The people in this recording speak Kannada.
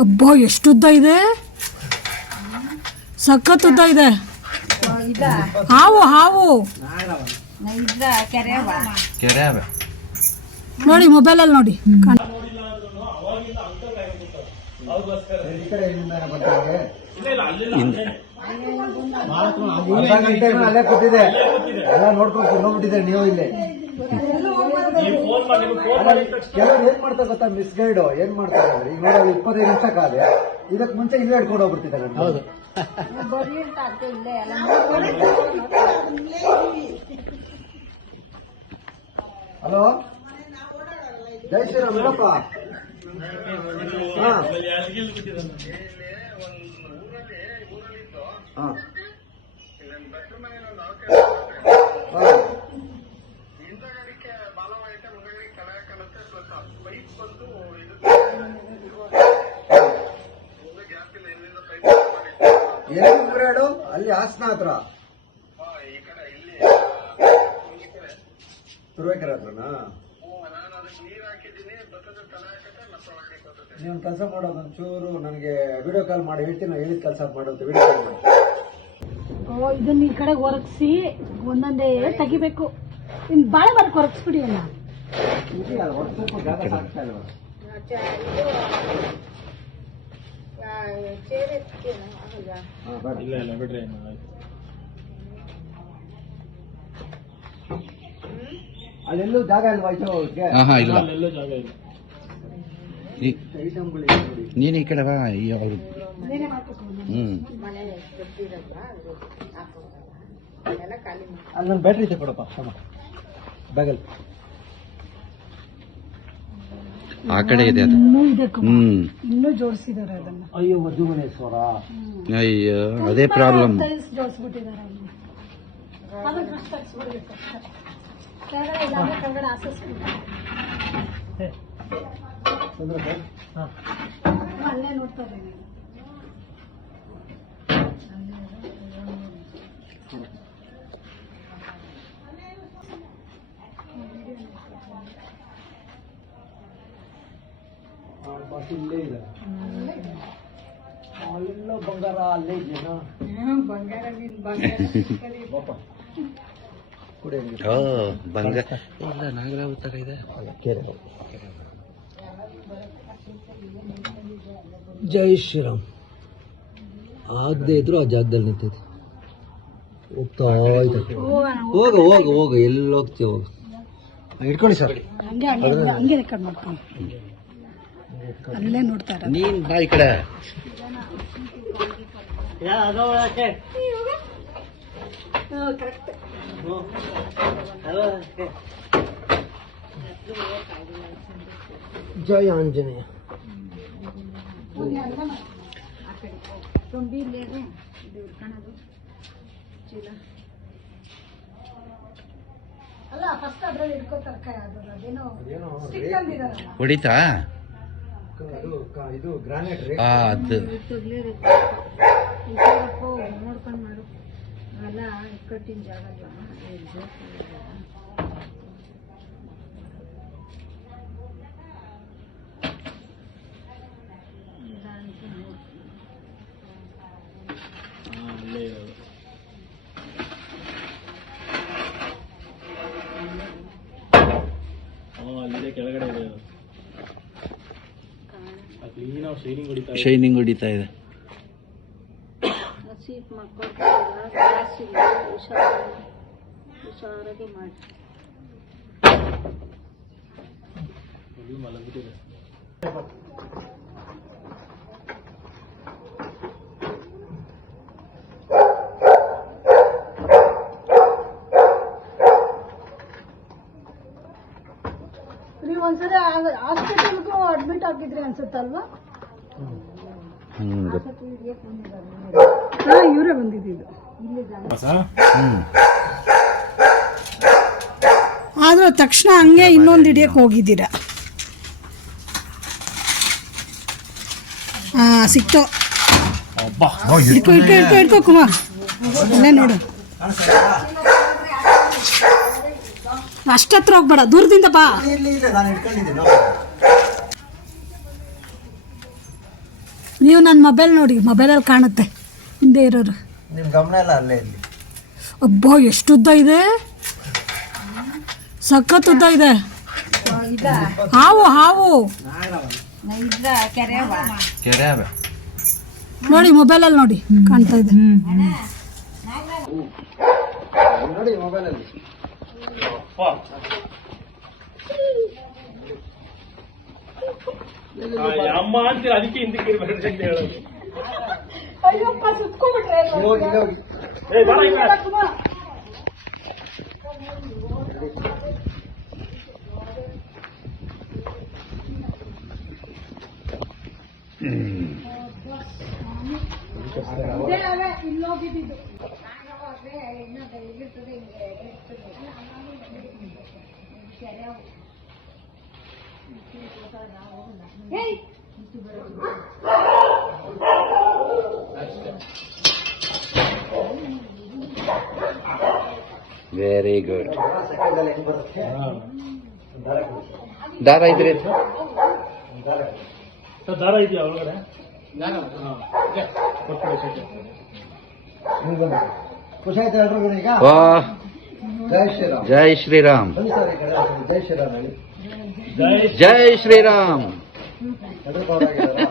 ಅಬ್ಬಾ ಎಷ್ಟು ಉದ್ದ ಇದೆ, ಸಖತ್ ಉದ್ದ ಇದೆ. ಹಾವು ಹಾವು ನೋಡಿ, ಮೊಬೈಲಲ್ಲಿ ನೋಡಿ. ಅಲ್ಲೇ ಕೂತಿದೆ, ಎಲ್ಲ ನೋಡ್ಕೊಂಡು ಹೋಗ್ಬಿಟ್ಟಿದೆ. ನೀವು ಇಲ್ಲಿ ಕೆಲವ್ರು ಏನ್ ಮಾಡ್ತಾರೆ ಗೊತ್ತಾ, ಮಿಸ್ ಗೈಡ್ ಏನ್ ಮಾಡ್ತಾರೆ ಅಂದ್ರೆ, ಈಗ ನೋಡಿ 25 ನಿಮಿಷ ಕಾಲ ಇದಕ್ ಮುಂಚೆ ಇಲ್ಲೇ ಹಿಡ್ಕೊಂಡು ಹೋಗ್ಬಿಡ್ತಿದ್ದಾರೆ. ಹೌದು. ಹಲೋ, ಜೈ ಶ್ರೀರಾಮ್ ಹೇಳಪ್ಪ. ಏನು ಅಲ್ಲಿ ಹಾಸನ ಹತ್ರ ತುರುವೇಕೆರೆ ಹತ್ರನಾ? ನೀವು ಕೆಲಸ ಮಾಡೋದು ಒಂಚೂರು ನನಗೆ ವಿಡಿಯೋ ಕಾಲ್ ಮಾಡಿ ಹೇಳ್ತೀನಿ, ಹೇಳಿದ ಕೆಲಸ ಮಾಡೋದು ವಿಡಿಯೋ ಕಾಲ್ ಮಾಡಿ. ಇದನ್ನ ಈ ಕಡೆ ಒರಗಿಸಿ ಒಂದೊಂದೇ ತೆಗಿಬೇಕು. ಇನ್ನು ಬಾಳೆ ಮರಕ್ಕೆ ಒರಗಿಸ್ಬಿಡಿ ಅಲ್ಲ. ಅಲ್ಲೆಲ್ಲೂ ಜಾಗ ಇಲ್ವಾ? ನೀನು ಈ ಕಡೆ ಬಾ. ಅವರು ಅಲ್ಲಿ ನನ್ನ ಬ್ಯಾಟ್ರಿ ಇದೆ, ಕೊಡಪ್ಪ ಬ್ಯಾಗಲ್. ಆ ಕಡೆ ಇದೆ ಅದು. ಇನ್ನೂ ಜೋಡಿಸಿದ್ದಾರೆ ಅದನ್ನ. ಅಯ್ಯೋ ವಧುವನೇಶ್ವರ, ಅಯ್ಯೋ ಅದೇ ಪ್ರಾಬ್ಲಮ್. ಜೋಡಿಸ್ಬಿಟ್ಟಿದ್ದಾರೆ. ಅಲ್ಲೇ ನೋಡ್ತಾರೆ. ಇಲ್ಲೇ ಇದೆ, ಅಲ್ಲೆಲ್ಲೋ ಬಂಗಾರ ಅಲ್ಲೇ ಇದೆಯಾ? ಬಂಗಾರ ಬಂಗಾರ ಇಲ್ಲ, ನಾಗರಾವ್ ತರ ಇದೆ. ಜೈ ಶ್ರೀರಾಮ್. ಆಗದೆ ಇದ್ರು ಆ ಜಾಗದಲ್ಲಿ ನಿಂತಿದೆ. ಹೋಗ್ತಾ ಇದ್ದ. ಹೋಗ ಹೋಗ ಹೋಗ, ಎಲ್ಲಿ ಹೋಗ್ತೀವಿ ಹೋಗ. ಇಟ್ಕೊಳ್ಳಿ ಸರ್. ಹಂಗೆ ರೆಕಾರ್ಡ್ ಮಾಡ್ಕೊಂಡು ಅಲ್ಲೇ ನೋಡ್ತಾರೆ. ನೀನ್ ಬಾ ಈ ಕಡೆ. ಜೈ ಆಂಜನೇಯ. ಅಲ್ಲ, ಫಸ್ಟ್ ಅದ್ರಲ್ಲಿ ಹಿಡ್ಕೋತಾರೆ. ಹೊಡಿತಾ ಇದು ಗ್ರಾನೈಟ್ ರೀ. ಅದು ನೋಡ್ಕೊಂಡು ಮಾಡು. ಅಲ್ಲ, ಇಕ್ಕಟ್ಟಿನ ಜಾಗ ಕೆಳಗಡೆ ಶೈನಿಂಗ್ ಹೊಡಿತಾ ಇದೆ. ಹುಷಾರಾಗಿ ಮಾಡಿ. ನೀವು ಒಂದ್ಸರಿ ಹಾಸ್ಪಿಟಲ್ಗೂ ಅಡ್ಮಿಟ್ ಆಗಿದ್ರಿ ಅನ್ಸುತ್ತಲ್ವಾ? ಇವರೇ ಬಂದಿದ್ದು. ಆದ್ರೆ ತಕ್ಷಣ ಹಂಗೆ ಇನ್ನೊಂದು ಹಿಡಿಯಕ್ಕೆ ಹೋಗಿದ್ದೀರಾ. ಸಿಕ್ತು. ಇಟ್ಕೋ ಇಟ್ಕೋ ಇಟ್ಕೋ ಇಟ್ಕೋ ಕುಮಾರ್, ಅಲ್ಲೇ ನೋಡು. ಅಷ್ಟತ್ರ ಹೋಗ್ಬೇಡ, ದೂರದಿಂದ ಬಾ. ನೀವು ನನ್ನ ಮೊಬೈಲ್ ನೋಡಿ, ಮೊಬೈಲಲ್ಲಿ ಕಾಣುತ್ತೆ ಹಿಂದೆ ಇರೋರು. ನಿಮ್ಮ ಗಮನ ಎಲ್ಲ ಅಲ್ಲೇ ಇಲ್ಲಿ. ಅಬ್ಬಾ ಎಷ್ಟು ಉದ್ದ ಇದೆ, ಸಖತ್ ಉದ್ದ ಇದೆ. ಹಾವು ಹಾವು ಕೆರೆ ಅವೆ. ನೋಡಿ ಮೊಬೈಲಲ್ಲಿ ನೋಡಿ ಕಾಣ್ತಾ ಇದೆ. ನೋಡಿ ಮೊಬೈಲಲ್ಲಿ. ಅಮ್ಮ ಅಂತೀರ, ಅದಕ್ಕೆ ಹಿಂದಕ್ಕೆ ಇರ್ಬೇಡ್ರಿ ಅಂತ ಹೇಳೋದು. ಅಯ್ಯಪ್ಪ ಸುತ್ಕೊಂಡ್ಬಿಟ್ರೆ ಹೋಗಿ ಹೋಗಿ. ಏ ಬರ ಈ ಕಡೆ. ಇಲ್ಲೋಗಿದ್ದು ವೆರಿ ಗುಡ್. ದಾರ ಇದ್ರಿ ದಾರ ಇದೆಯಾ ಒಳಗಡೆ? ಖುಷಿ ಆಯ್ತು ಎಲ್ರಿಗೂ ಈಗ. ವಾ ಜೈ ಶ್ರೀರಾಮ್. ಜೈ ಶ್ರೀರಾಮ್. ಬನ್ನಿ ಸರ್ ಈ ಕಡೆ ಜೈ ಶ್ರೀರಾಮ್ ಹೇಳಿ. ಜೈ ಶ್ರೀರಾಮ್. ಹೆದರ್ಕೊಳ್ಳೋರಾಗಿದ್ದಾರಾ?